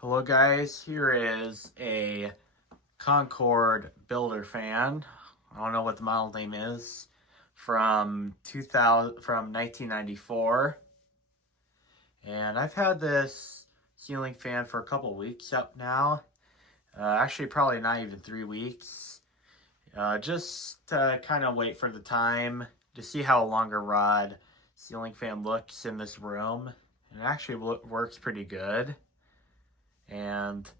Hello guys, here is a Concord Builder fan. I don't know what the model name is. From 1994. And I've had this ceiling fan for a couple weeks up now. Actually probably not even 3 weeks. Just to kind of wait for the time to see how a longer rod ceiling fan looks in this room. And it actually works pretty good. And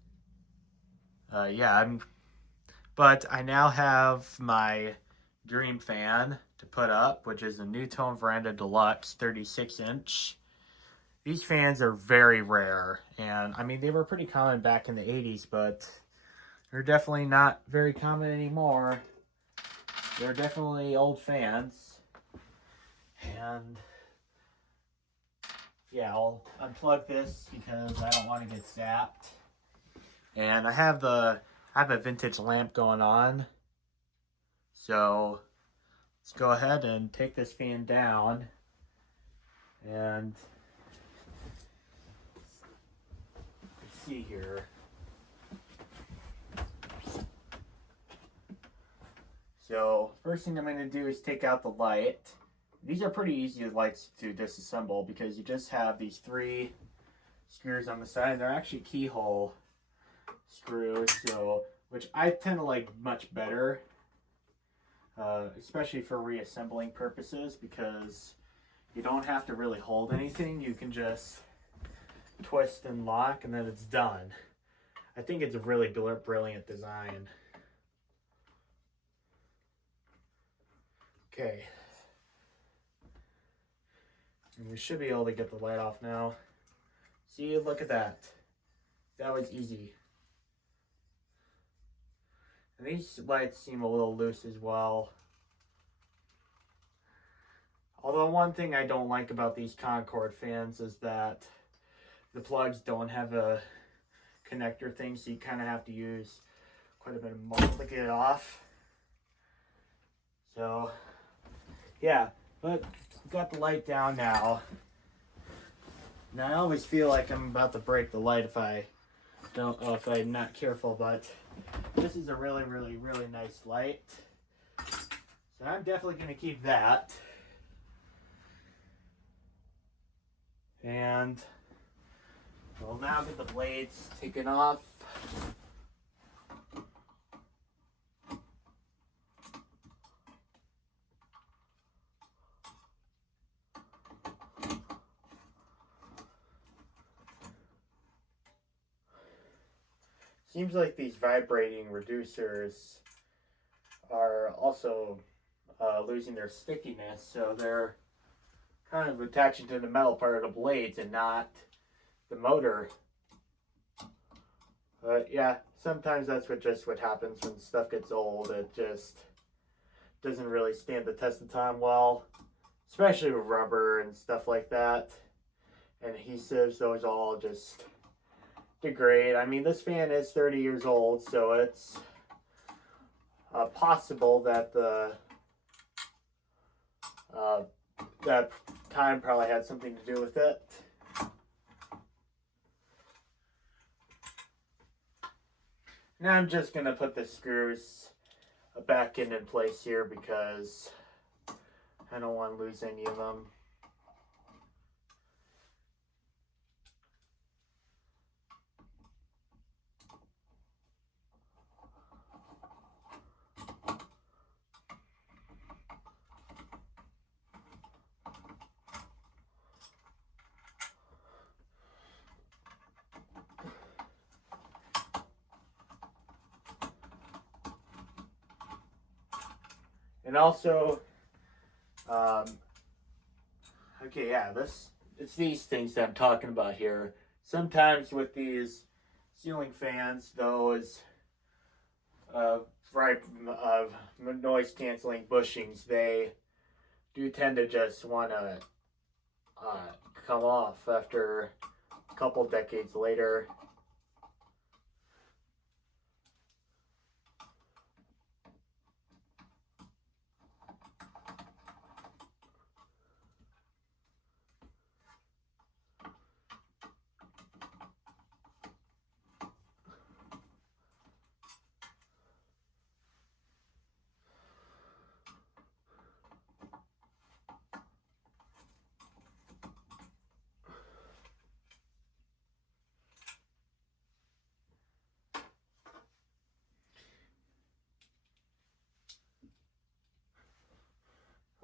but I now have my dream fan to put up, which is a NuTone Veranda Deluxe 36-inch. These fans are very rare, and I mean, they were pretty common back in the 80s, but they're definitely not very common anymore. They're definitely old fans. And yeah, I'll unplug this because I don't want to get zapped. And I have a vintage lamp going on. So let's go ahead and take this fan down and let's see here. So first thing I'm going to do is take out the light. These are pretty easy lights to disassemble because you just have these 3 screws on the side. They're actually keyhole screws, which I tend to like much better, especially for reassembling purposes, because you don't have to really hold anything. You can just twist and lock and then it's done. I think it's a really brilliant design. Okay. And we should be able to get the light off now. See, look at that. That was easy. And these lights seem a little loose as well. Although one thing I don't like about these Concord fans is that the plugs don't have a connector thing, so you kind of have to use quite a bit of muscle to get it off. So, yeah, but I've got the light down now. Now I always feel like I'm about to break the light if I'm not careful, but this is a really, really, really nice light. So I'm definitely going to keep that. And we'll now get the blades taken off. Seems like these vibrating reducers are also losing their stickiness, so they're kind of attaching to the metal part of the blades and not the motor. But yeah, sometimes that's what happens when stuff gets old. It just doesn't really stand the test of time well, especially with rubber and stuff like that. And adhesives, those all just degrade. I mean, this fan is 30 years old, so it's possible that that time probably had something to do with it. Now I'm just going to put the screws back in place here because I don't want to lose any of them. And also, okay, yeah, it's these things that I'm talking about here. Sometimes with these ceiling fans, those noise canceling bushings, they do tend to just want to come off after a couple decades later.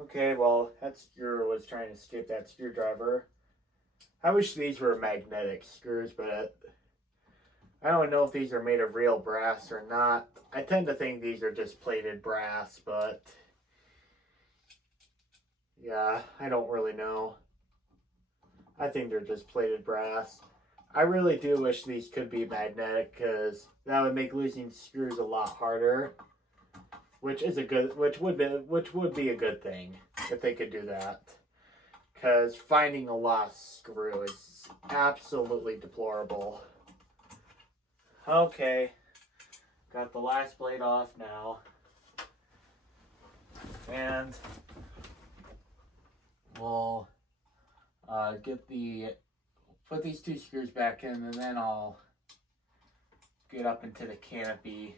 Okay, well, that screw was trying to escape that screwdriver. I wish these were magnetic screws, but I don't know if these are made of real brass or not. I tend to think these are just plated brass, but yeah, I don't really know. I think they're just plated brass. I really do wish these could be magnetic because that would make losing screws a lot harder, which would be a good thing if they could do that. Because finding a lost screw is absolutely deplorable. Okay, got the last blade off now, and we'll put these two screws back in, and then I'll get up into the canopy.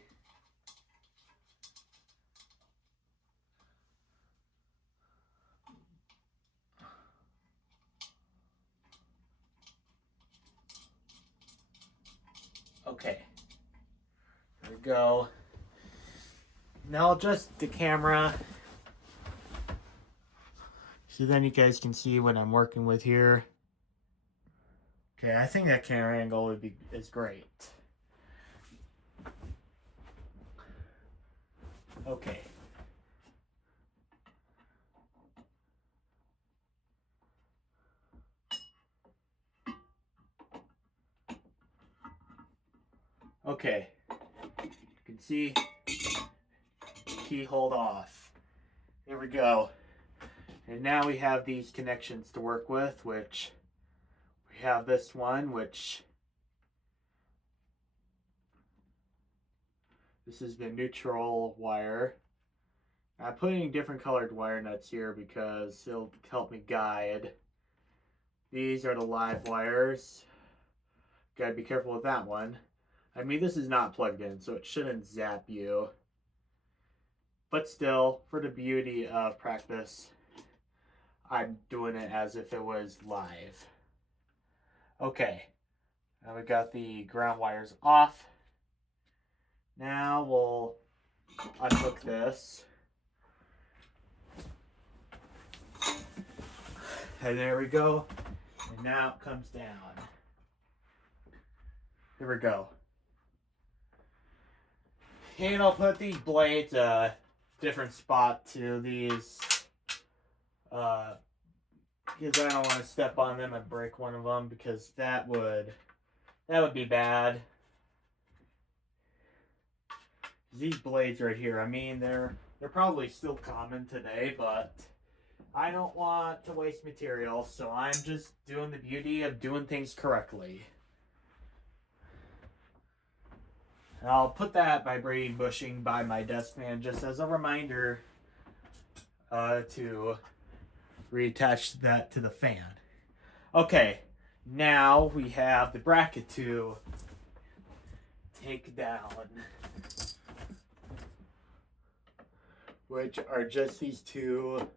Okay, there we go. Now I'll adjust the camera so then you guys can see what I'm working with here. Okay, I think that camera angle is great. Okay. Okay. You can see key hold off. There we go. And now we have these connections to work with, which we have this one, which this is the neutral wire. I'm putting different colored wire nuts here because it'll help me guide. These are the live wires. Gotta be careful with that one. I mean, this is not plugged in, so it shouldn't zap you. But still, for the beauty of practice, I'm doing it as if it was live. Okay, now we got the ground wires off. Now we'll unhook this. And there we go. And now it comes down. Here we go. And I'll put these blades a different spot to these because I don't want to step on them and break one of them because that would be bad. These blades right here, I mean, they're probably still common today, but I don't want to waste material, so I'm just doing the beauty of doing things correctly. And I'll put that vibrating bushing by my desk fan just as a reminder to reattach that to the fan. Okay, now we have the bracket to take down, which are just these two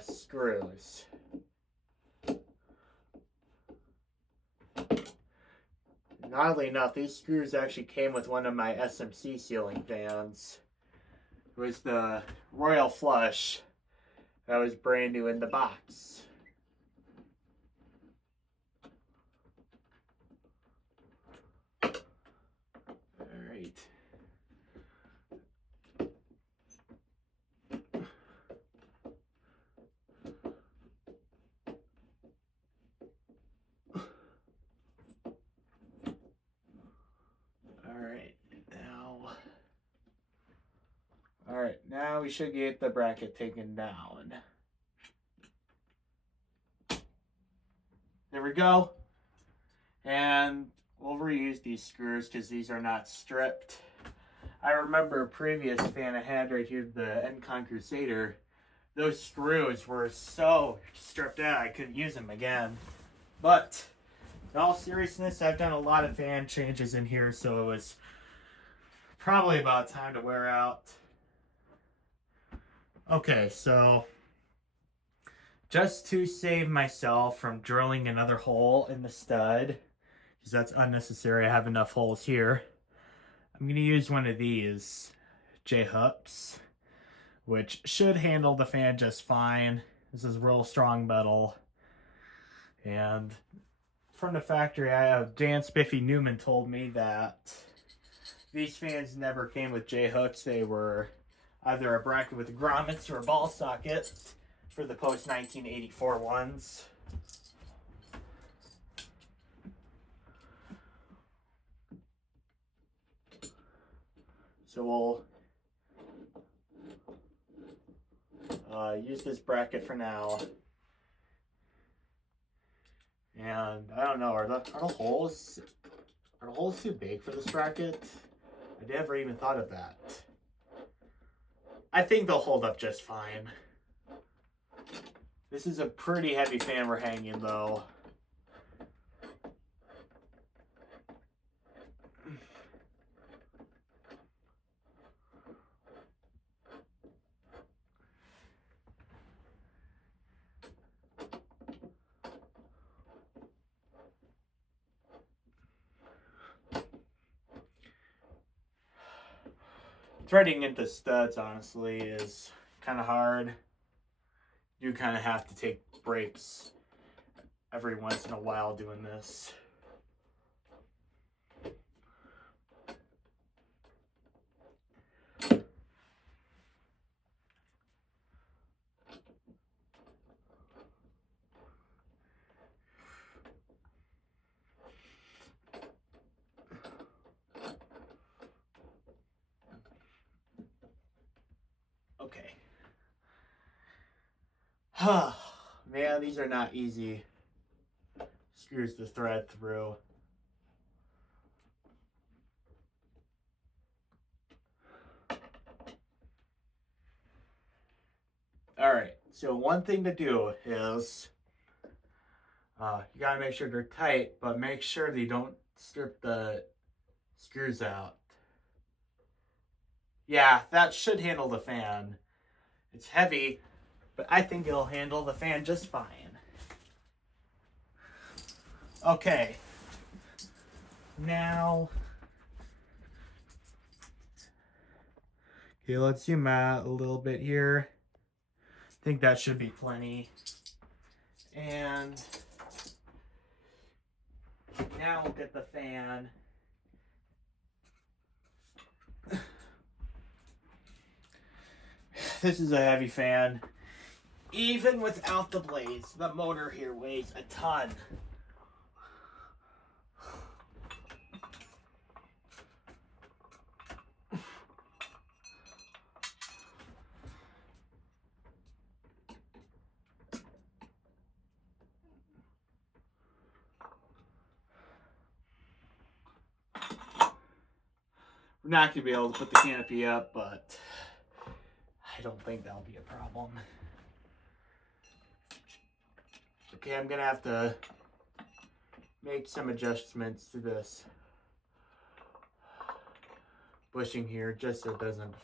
screws. And oddly enough, these screws actually came with one of my SMC ceiling fans. It was the Royal Flush that was brand new in the box. Alright. Alright, now we should get the bracket taken down. There we go. And we'll reuse these screws because these are not stripped. I remember a previous fan I had right here, the Encon Crusader. Those screws were so stripped out I couldn't use them again. But in all seriousness, I've done a lot of fan changes in here, so it was probably about time to wear out. Okay, so just to save myself from drilling another hole in the stud, because that's unnecessary, I have enough holes here, I'm going to use one of these J-hooks, which should handle the fan just fine. This is real strong metal. And from the factory, Dan Spiffy Newman told me that these fans never came with J-hooks. They were either a bracket with grommets or a ball socket for the post-1984 ones. So we'll use this bracket for now. And I don't know, are the holes too big for this bracket? I never even thought of that. I think they'll hold up just fine. This is a pretty heavy fan we're hanging though. Threading into studs, honestly, is kind of hard. You kind of have to take breaks every once in a while doing this. Okay. Man, these are not easy screws to thread through. Alright, so one thing to do is you gotta make sure they're tight, but make sure that you don't strip the screws out. Yeah, that should handle the fan. It's heavy, but I think it'll handle the fan just fine. Okay. Now, okay, let's zoom out a little bit here. I think that should be plenty. And now we'll get the fan. This is a heavy fan. Even without the blades, the motor here weighs a ton. We're not going to be able to put the canopy up, but I don't think that'll be a problem. Okay, I'm going to have to make some adjustments to this bushing here just so it doesn't.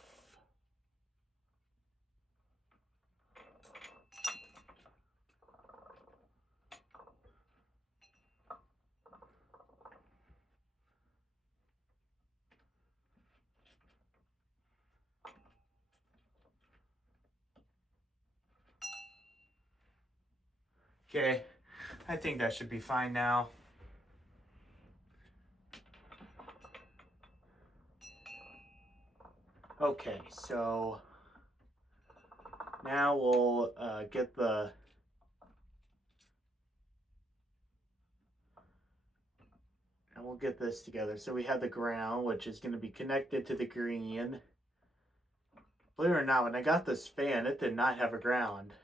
Okay, I think that should be fine now. Okay, so now we'll get the and we'll get this together. So we have the ground, which is going to be connected to the green. Believe it or not, when I got this fan, it did not have a ground.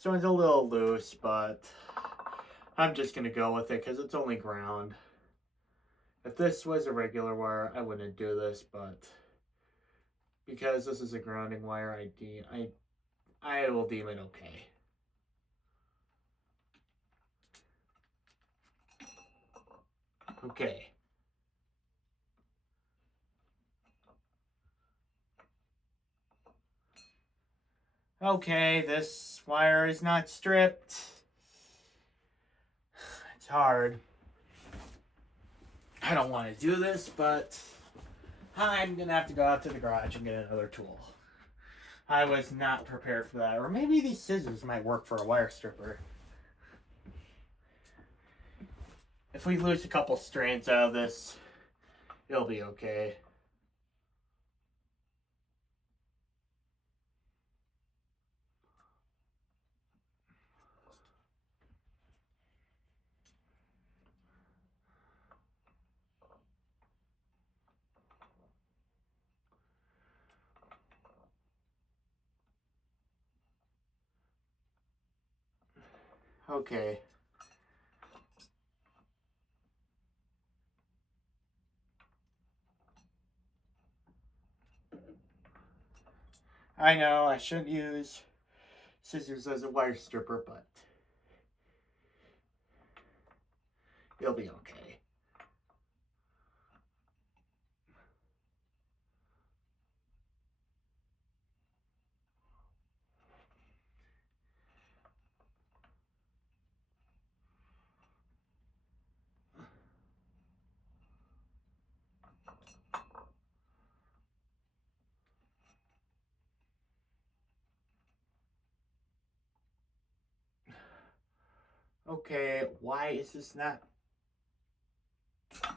So it's a little loose, but I'm just going to go with it because it's only ground. If this was a regular wire, I wouldn't do this, but because this is a grounding wire, I will deem it okay. Okay. Okay, this wire is not stripped. It's hard. I don't want to do this, but I'm gonna have to go out to the garage and get another tool. I was not prepared for that. Or maybe these scissors might work for a wire stripper. If we lose a couple strands out of this, it'll be okay. Okay. I know I shouldn't use scissors as a wire stripper, but it'll be okay. Okay, why is this not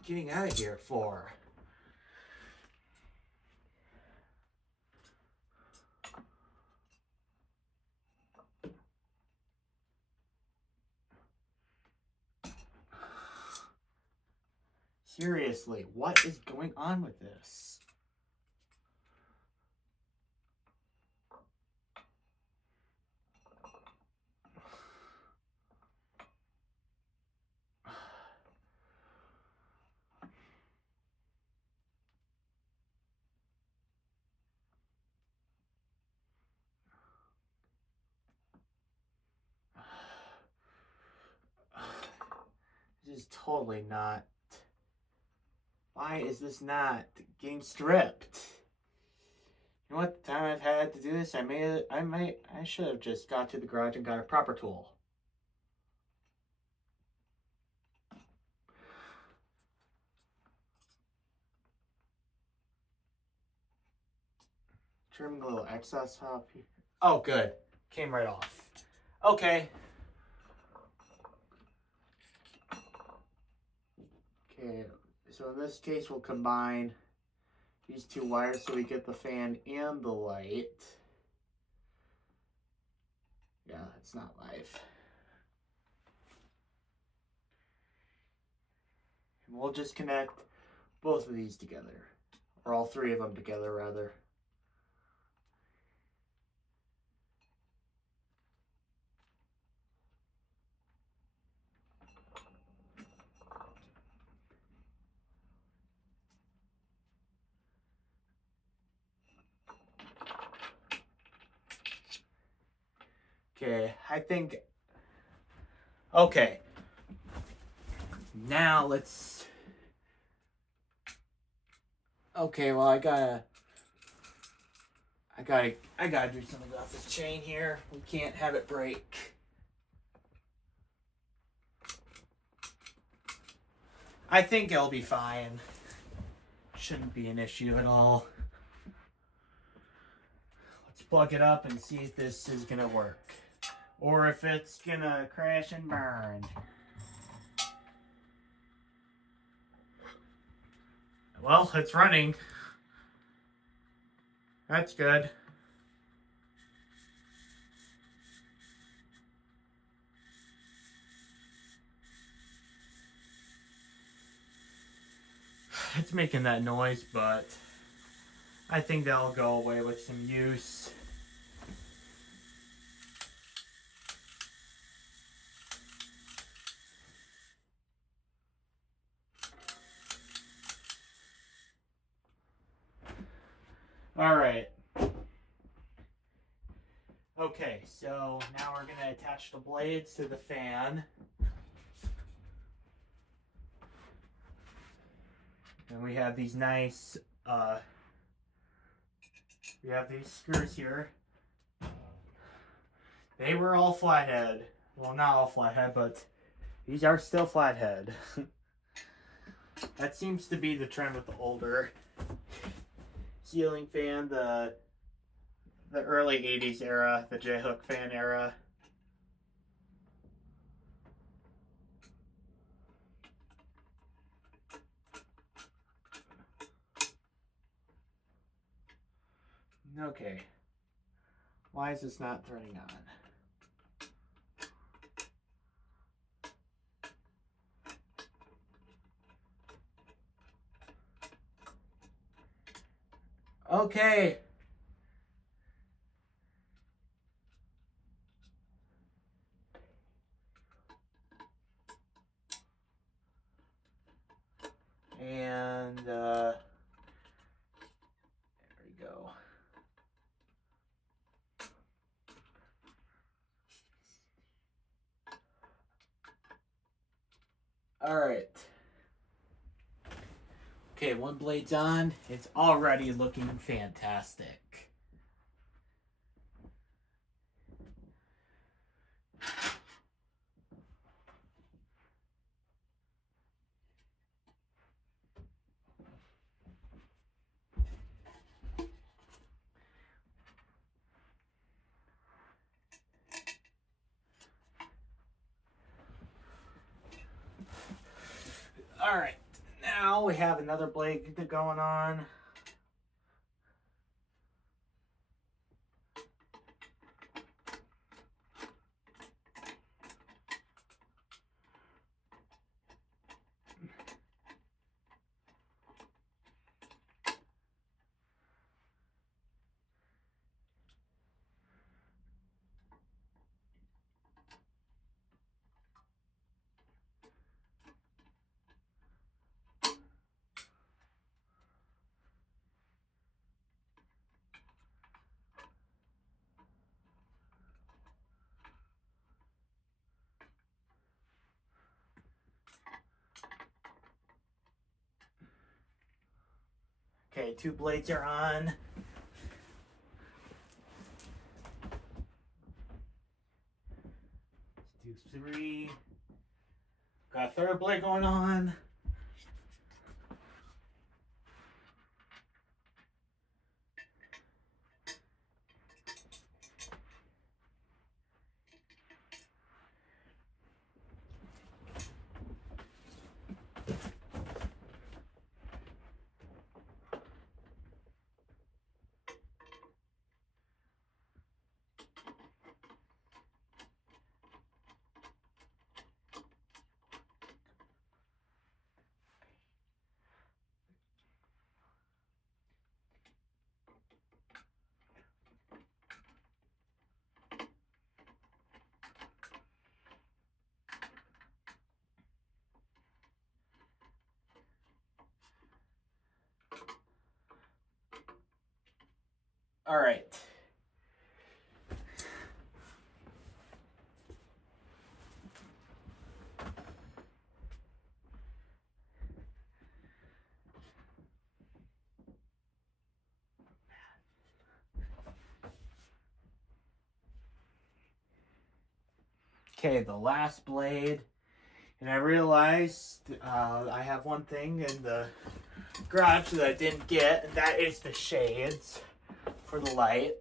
getting out of here for? Seriously, what is going on with this? This is totally not. Why is this not getting stripped? You know what? The time I've had to do this, I should have just got to the garage and got a proper tool. Trimming a little excess off here. Oh, good. Came right off. Okay. Okay, so in this case, we'll combine these two wires so we get the fan and the light. Yeah, it's not live. And we'll just connect both of these together. Or all three of them together, rather. Okay, I think... Okay. Now let's... Okay, well I gotta do something about this chain here. We can't have it break. I think it'll be fine. Shouldn't be an issue at all. Let's plug it up and see if this is gonna work. Or if it's gonna crash and burn. Well, it's running. That's good. It's making that noise, but I think that'll go away with some use. All right. Okay, so now we're gonna attach the blades to the fan. And we have these nice, we have these screws here. They were all flathead. Well, not all flathead, but these are still flathead. That seems to be the trend with the older ceiling fan, the early 80s era, the J-hook fan era. Okay. Why is this not turning on? Okay. And there we go. All right. Okay, one blade's on. It's already looking fantastic. All right, now we have another blade going on. Okay, 2 blades are on. Let's do 3. Got a third blade going on. All right. Okay, the last blade. And I realized I have one thing in the garage that I didn't get, and that is the shades for the light.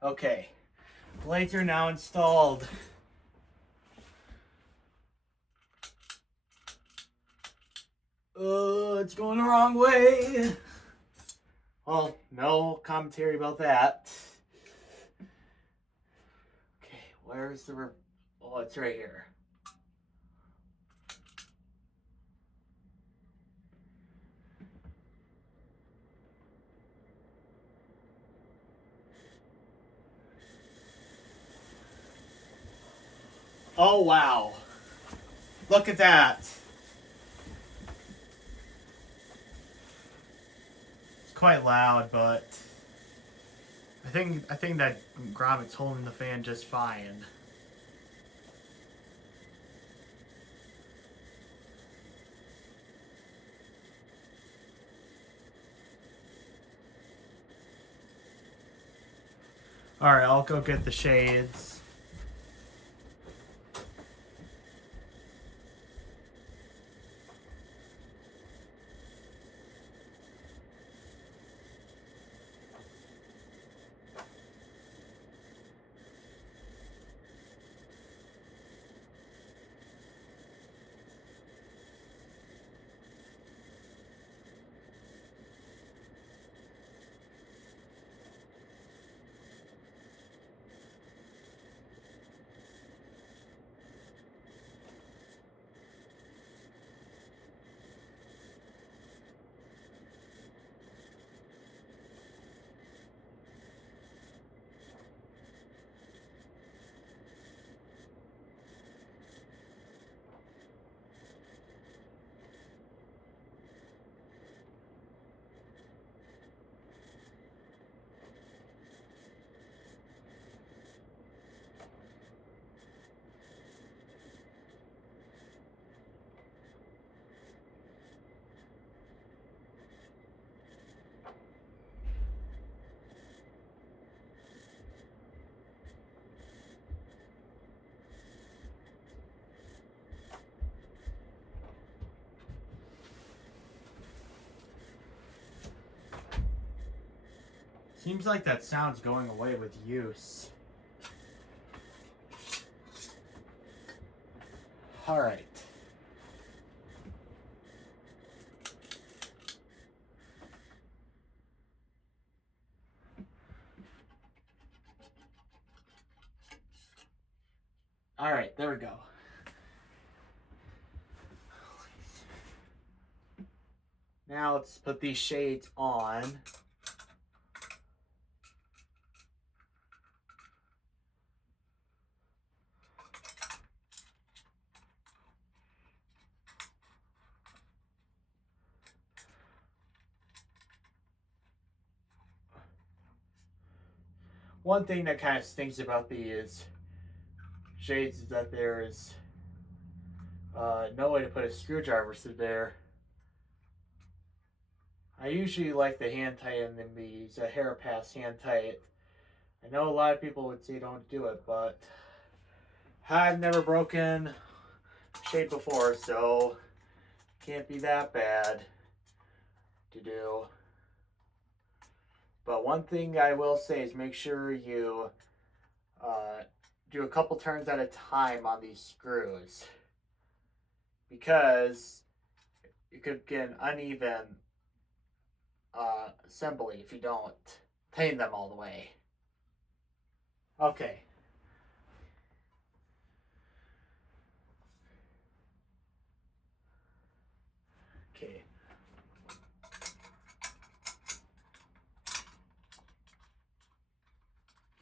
Okay, blades are now installed. It's going the wrong way. Well, no commentary about that. Okay, where's the... Oh, it's right here. Oh, wow. Look at that. It's quite loud, but I think that grommet's holding the fan just fine. Alright, I'll go get the shades. Seems like that sound's going away with use. Alright. Alright, there we go. Now let's put these shades on. One thing that kind of stinks about these shades is that there's no way to put a screwdriver through there. I usually like the hand tighten than these hair pass hand tight. I know a lot of people would say don't do it, but I've never broken shade before, so can't be that bad to do. But one thing I will say is make sure you do a couple turns at a time on these screws, because you could get an uneven assembly if you don't tighten them all the way. Okay. Okay.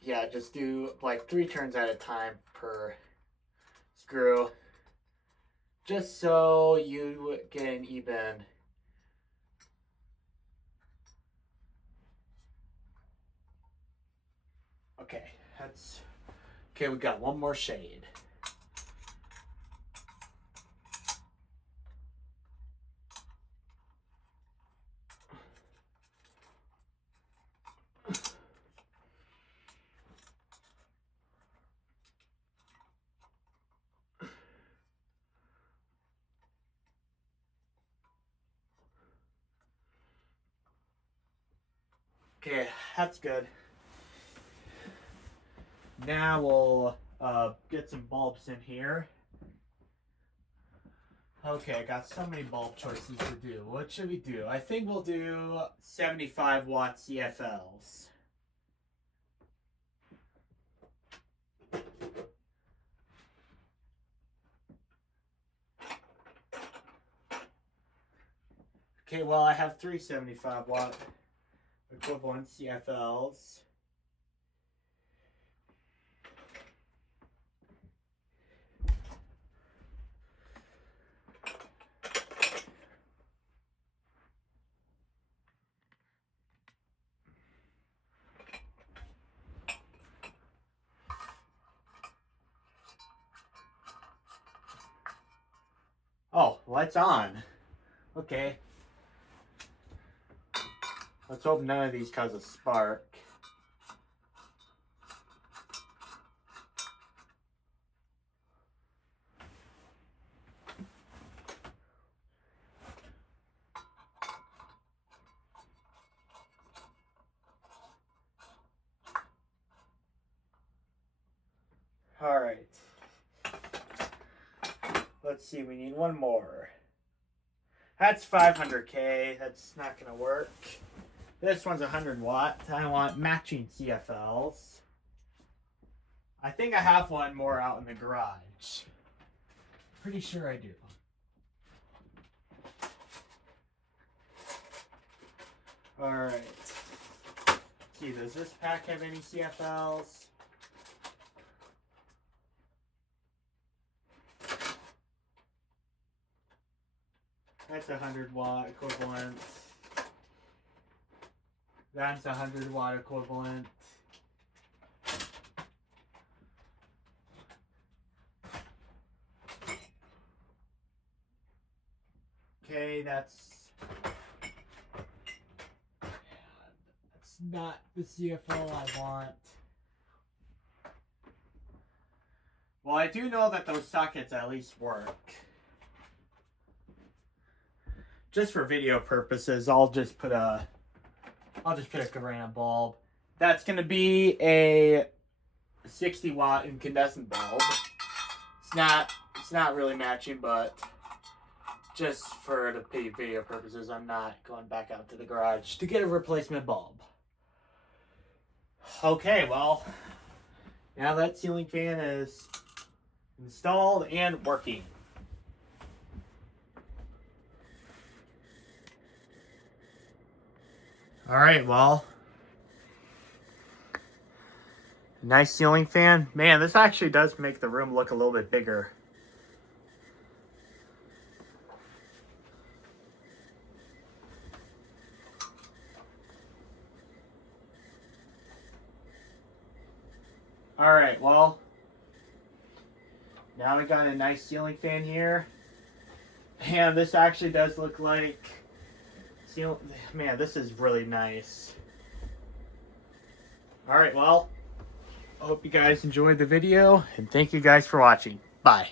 Yeah, just do like 3 turns at a time per screw, just so you get an even. Okay, that's okay. We got one more shade. Okay, that's good. Now we'll get some bulbs in here. Okay, I got so many bulb choices to do. What should we do? I think we'll do 75 watt CFLs. Okay, well, I have three 75 watt equivalent CFLs. Oh, lights on. Okay. Let's hope none of these cause a spark. All right. Let's see, we need one more. That's 500K. That's not going to work. This one's 100 watt. I want matching CFLs. I think I have one more out in the garage. Pretty sure I do. All right. Let's see, does this pack have any CFLs? That's 100 watt equivalent. That's 100 watt equivalent. Okay, that's not the CFL I want. Well, I do know that those sockets at least work. Just for video purposes, I'll just put a Garand bulb. That's gonna be a 60 watt incandescent bulb. It's not really matching, but just for the video purposes, I'm not going back out to the garage to get a replacement bulb. Okay, well, now that ceiling fan is installed and working. All right, well, nice ceiling fan. Man, this actually does make the room look a little bit bigger. All right, well, now we got a nice ceiling fan here. And this actually does look like, man, this is really nice. All right, well, I hope you guys enjoyed the video, and thank you guys for watching. Bye.